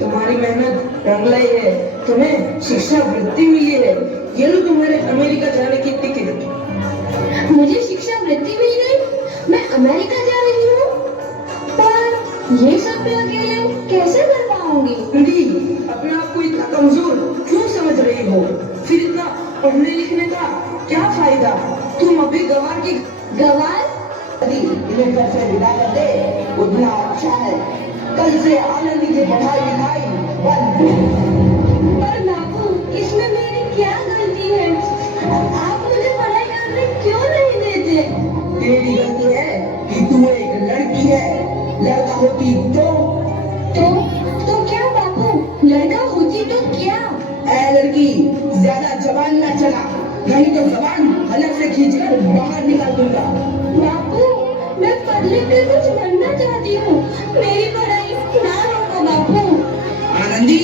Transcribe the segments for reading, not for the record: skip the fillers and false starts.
तुम्हारी मेहनत रंग लाई है, तुम्हें शिक्षा वृत्ति मिली है। ये लो तुम्हारे अमेरिका जाने की टिकट। मुझे शिक्षा वृत्ति मिल गई, मैं अमेरिका जा रही हूँ। पर ये सब मैं अकेले कैसे कर पाऊंगी? दी, अपने आप को इतना कमजोर क्यों समझ रही हो? फिर इतना पढ़ने लिखने का क्या फायदा? तुम अभी गवार की गवार? इन्हें घर से विदा कर दे, उतना अच्छा है। कल से आनंद की पढ़ाई लिखाई बंद। पर बाबू, इसमें मेरी क्या गलती है? आप मुझे पढ़ाई करने क्यों नहीं देते? तेरी गलती है कि तू एक लड़की है। लड़का होती तो क्या बाबू? लड़का होती तो क्या? ऐ लड़की, ज्यादा जबान ना चला, नहीं तो जबान हलक से खींचकर बाहर निकाल दूंगा। बाबू, मैं पढ़ लिख कर कुछ बनना चाहती हूँ, मेरी पढ़ाई ना रोको बाबू। आनंदी,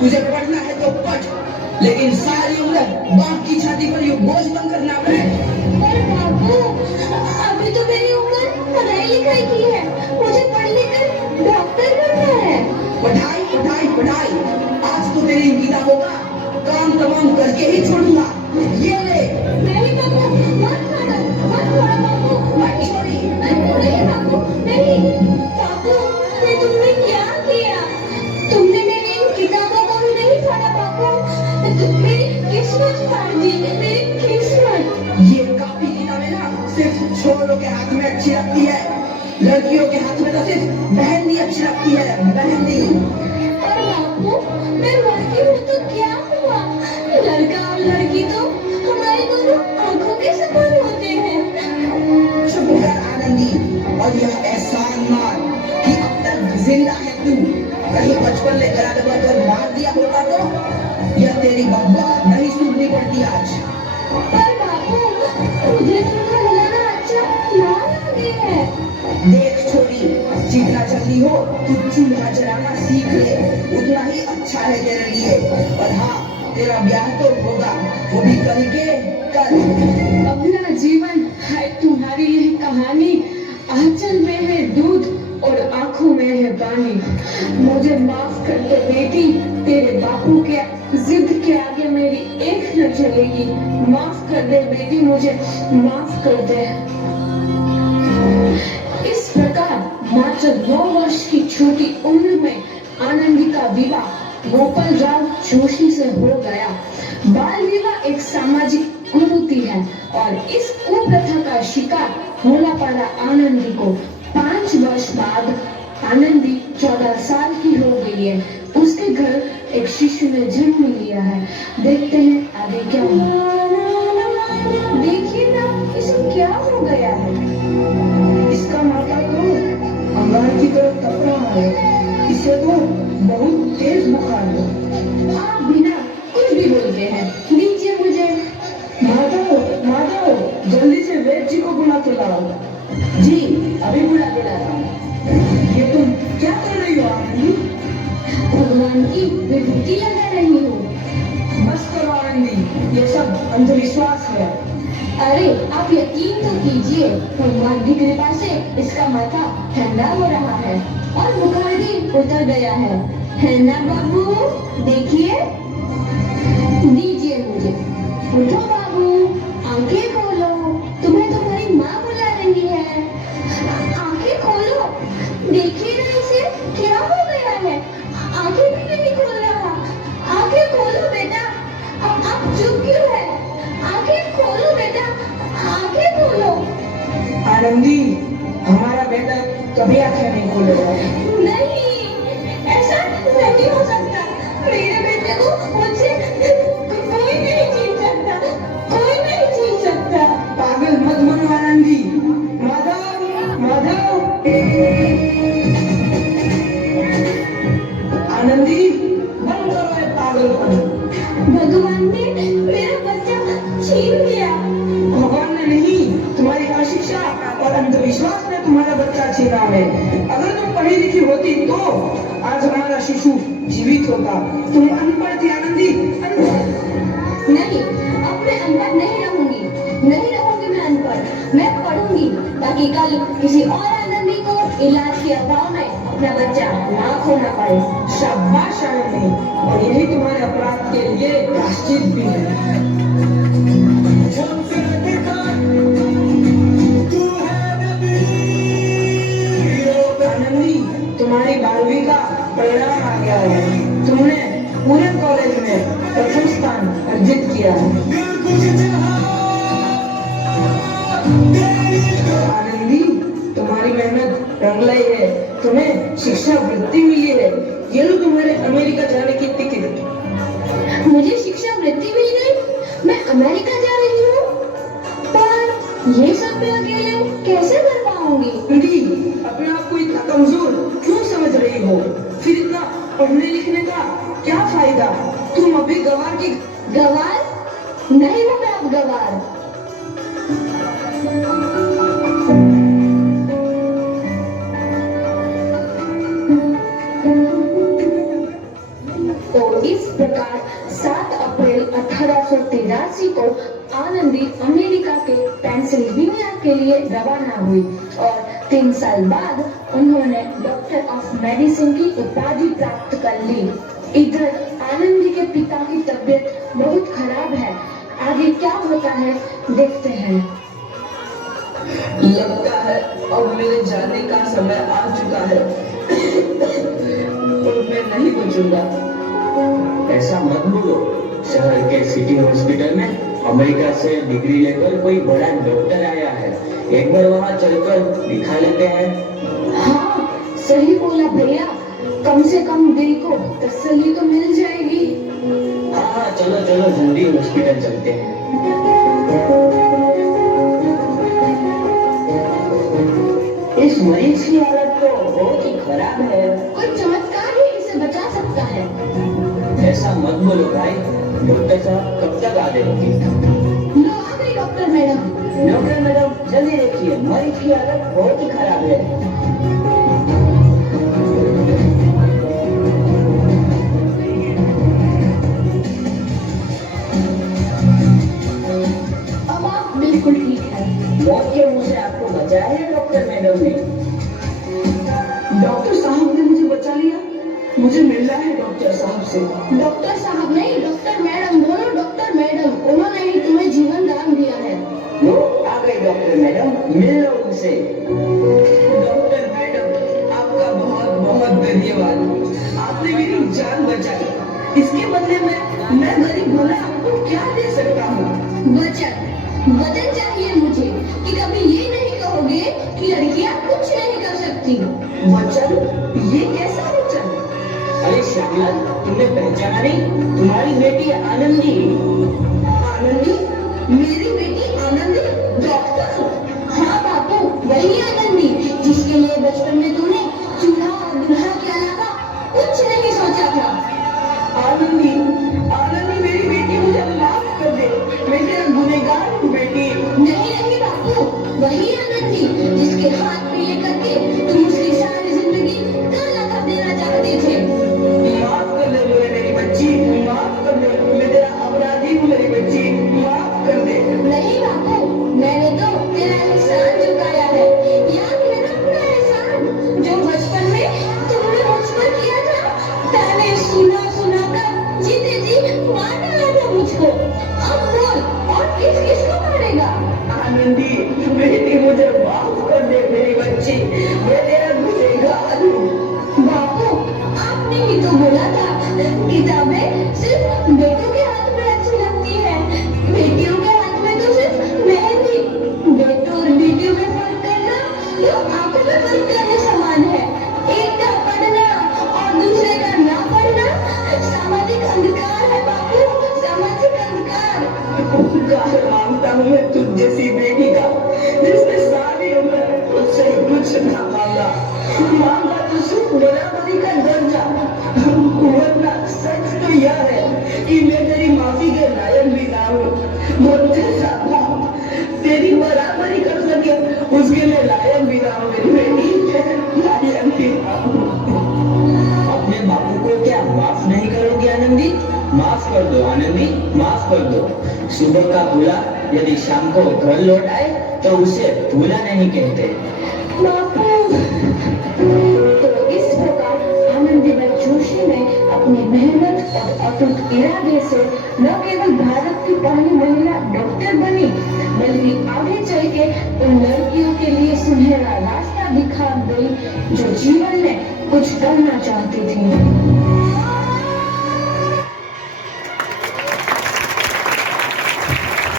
तुझे पढ़ना है तो पढ़, लेकिन सारी उम्र बाप की छाती पर ये बोझ बनकर ना बैठ। पर बाबू, अभी तो मेरी उम्र पढ़ाई लिखाई की है, मुझे पढ़ लिख कर डॉक्टर बनना है। पढ़ाई पढ़ाई पढ़ाई, आज तो तेरी किताबों का काम तमाम करके ही छोड़ूंगा। ये ले। नहीं बाबू, मत छोड़ो बाबू, मत छोड़िए, बाबू, नहीं। बाबू, ये तुमने क्या किया? तुमने मेरी इन किताबों को भी नहीं पढ़ा बाबू, मेरी किस्मत फाड़ दी, मेरी किस्मत। ये काफी किताबें ना सिर्फ छोरों के हाथ में अच्छी लगती है, लड़कियों के हाथ में तो सिर्फ मेहंदी अच्छी लगती है, मेहंदी। और बाबू, मैं लड़की हूँ तो क्या हुआ? लड़का और लड़की तो हमारी दोनों आंखों के समान होते हैं। चुप कर आनंदी, और यह एहसान मान कि अब तक जिंदा है तू। कहीं बचपन में गला दबाकर मार दिया होता तो यह तेरी बकवास नहीं सुननी पड़ती आज। पर बाबू, मुझे तुमको हिलाना अच्छा ना लगे है। देख छोरी, जितना जल्दी हो तू चूल्हा जलाना सीख ले, उतना ही अच्छा है तेरे लिए। और हाँ, तेरा ब्याह तो होगा, वो भी कल के कल। अपना जीवन है तुम्हारी यह कहानी, आंचल में है दूध और आंखों में है पानी। मुझे माफ कर दे बेटी, तेरे बापू के जिद के आगे मेरी एक न चलेगी। माफ कर दे बेटी, मुझे माफ कर दे। इस प्रकार मात्र 9 वर्ष की छोटी उम्र में आनंदी का विवाह गोपाल राव जोशी से हो गया। बाल विवाह एक सामाजिक कुरीति है और इस कुप्रथा का शिकार होना पड़ा आनंदी को। 5 वर्ष बाद आनंदी 14 साल की हो गई है। उसके घर एक शिशु ने जन्म लिया है। देखते हैं आगे क्या हुआ। देखिए ना, इसे क्या हो गया है? इसका माथा तो अंगार की तरफ तप रहा है। इसे तो बहुत तेज बुखार है। आप बिना कुछ भी बोलते हैं, दीजिए मुझे। माधव, माधव, जल्दी से वैद्य जी को बुला के लाओ। जी, अभी बुला के लाता हूँ। ये तुम क्या कर रही हो आनंदी? भगवान की विभूति लगा रही हूँ। बस करो आनंदी, ये सब अंधविश्वास है। अरे आप यकीन तो कीजिए, भगवान की कृपा से इसका माथा ठंडा हो रहा है और बुखार भी उतर गया है ना बाबू? देखिए, दीजिए मुझे। उठो बाबू, आंखें खोलो, तुम्हें तुम्हारी माँ बुला रही है। आंखें खोलो, देखिए ना इसे क्या हो गया है? आंखें भी नहीं खोल रहा। आंखें खोलो बेटा, आप चुप क्यों है? आंखें खोलो बेटा, आंखें खोलो। आनंदी, हमारा बेटा कभी आंखें नहीं खोलेगा। नहीं, ऐसा नहीं हो सकता। मेरे बेटे को मुझसे कोई नहीं छीन सकता, कोई नहीं छीन सकता। पागल मत बनो आनंदी। माधव, माधव। आनंदी, बंद करो ये पागलपन। भगवान ने मेरा बच्चा छीन लिया। भगवान ने नहीं, तुम्हारी अशिक्षा और अंधविश्वास ने तुम्हारा बच्चा छीना है। अगर तुम पढ़ी लिखी होती तो आज हमारा शिशु जीवित होता। तुम अनपढ़ थी आनंदी, अनपढ़। नहीं, अब मैं अनपढ़ नहीं रहूंगी, नहीं रहूंगी मैं अनपढ़। मैं पढ़ूंगी ताकि कल किसी और आनंदी को इलाज के अभाव में अपना बच्चा ना खोना पाए। शाबाश आनंदी, और यही तुम्हारे अपराध के लिए प्रायश्चित भी है। आनंदी, तुम्हारी 12वीं का परिणाम आ गया है। तुमने पूरे कॉलेज में प्रथम स्थान अर्जित किया है। आनंदी, तुम्हारी मेहनत रंग लाई है। तुम्हें शिक्षा वृत्ति मिली है। ये लो तुम्हारे अमेरिका जाने की टिकट। मुझे शिक्षा वृत्ति मिल गई, मैं अमेरिका जा रही हूँ। पर ये सब मैं अकेले कैसे कर पाऊंगी? आनंदी, अपने आप को इतना कमजोर क्यों समझ रही हो? फिर इतना पढ़ने लिखने का क्या फायदा? तुम अभी गवार की गवार नहीं हूँ मैं अब गवार। तो इस प्रकार 7 अप्रैल 1883 को आनंदी अमेरिका के पेंसिल्वेनिया के लिए रवाना हुई और 3 साल बाद उन्होंने डॉक्टर ऑफ मेडिसिन की उपाधि प्राप्त कर ली। इधर आनंदी के पिता की तबीयत बहुत खराब है। आगे क्या होता है देखते हैं। लगता है अब मेरे जाने का समय आ चुका है और मैं नहीं बचूंगा। ऐसा मत बोलो। शहर के सिटी हॉस्पिटल में अमेरिका से डिग्री लेकर कोई बड़ा डॉक्टर आया है। एक बार वहाँ चलकर दिखा लेते हैं। हाँ, सही बोला भैया। कम से कम दिल को तसल्ली तो मिल जाएगी। हाँ, चलो चलो जल्दी हॉस्पिटल चलते हैं। इस मरीज की हालत तो बहुत ही खराब है। कोई चमत्कार ही इसे बचा सकता है। ऐसा मत बोलो भाई। डॉक्टर साहब कब तक आ जाएंगे? लो आ गई डॉक्टर मैडम। डॉक्टर मैडम जल्दी देखिए, मरीज की हालत बहुत ही खराब है। अब आप बिल्कुल ठीक है। मौत के मुंह से आपको बचाया है डॉक्टर मैडम ने। डॉक्टर साहब ने मुझे बचा लिया। मुझे मिलना है डॉक्टर साहब से। डॉक्टर साहब नहीं, डॉक्टर मैडम। बोलो डॉक्टर मैडम। उन्होंने ही तुम्हें जीवन दान दिया है। लो आ गई डॉक्टर मैडम, मिल लो उनसे। डॉक्टर मैडम, आपका बहुत बहुत धन्यवाद। आपने मेरी जान बचाई। इसके बदले में मैं गरीब भला आपको क्या दे सकता हूँ? वचन चाहिए मुझे कि कभी ये नहीं कहोगे कि लड़कियां कुछ नहीं कर सकती। वचन? ये कैसा वचन? अरे श्यामला, तुमने पहचाना नहीं? तुम्हारी बेटी आनंदी। आनंदी? मेरी बेटी आनंदी? डॉक्टर? हाँ बापू, वही आनंदी जिसके लिए बचपन में तूने चूल्हा और दूल्हा के अलावा कुछ नहीं सोचा था। आनंदी, आनंदी मेरी बेटी, मुझे माफ कर दे। मैं तेरा गुनहगार हूँ बेटी। नहीं बापू, वही आनंदी जिसके हाथ पीले करके तुम उसकी सारी जिंदगी काला कर देना चाहते थे। माफ कर दे मुझे मेरी बच्ची, माफ कर दे। मैं तेरा अपराधी हूँ मेरी बच्ची, माफ कर दे। नहीं बापू, मैंने तो तेरा एहसान चुकाया है। याद है ना अपना एहसान जो बचपन में तुमने मुझ पर किया था? ताने सुना सुना कर जीते जी मार डाला था मुझको। अब बोल, और किस किस को मारेगा? आनंदी बेटी, मुझे माफ कर दे मेरी बच्ची। मैं तेरा गुनहगार हूँ। बापू, आपने ही तो बोला था किताबें सिर्फ बेटों के हाथ में अच्छी लगती है, बेटियों के हाथ में तो सिर्फ मेहंदी। बेटों और बेटियों में फर्क करना तो आंखों में फर्क करने समान है। एक का पढ़ना और दूसरे का ना पढ़ना सामाजिक अंधकार है बापू, सामाजिक अंधकार। उपकार मांगता हूँ मैं तुझ जैसी बेटी का, जिसने सारी उम्र मुझसे कुछ ना मांगा। मांगा तो सिर्फ बराबरी का दर्जा। वरना सच तो यह है कि मैं तेरी माफी के लायक भी ना हूँ। मुझसे ज्यादा तेरी बराबरी कर सके उसके लिए लायक भी ना हूँ मेरी बेटी, लायक भी ना हूँ। अपने बापू को क्या माफ नहीं करोगी आनंदी? माफ कर दो आनंदी, माफ कर दो। सुबह का भूला यदि शाम को घर लौट आए तो उसे भूला नहीं कहते। बापू, तो इस अपनी मेहनत और अटूट इरादे से न केवल भारत की पहली महिला डॉक्टर बनी, बल्कि आगे चल के उन लड़कियों के लिए सुनहरा रास्ता दिखा गई जो जीवन में कुछ करना चाहती थी।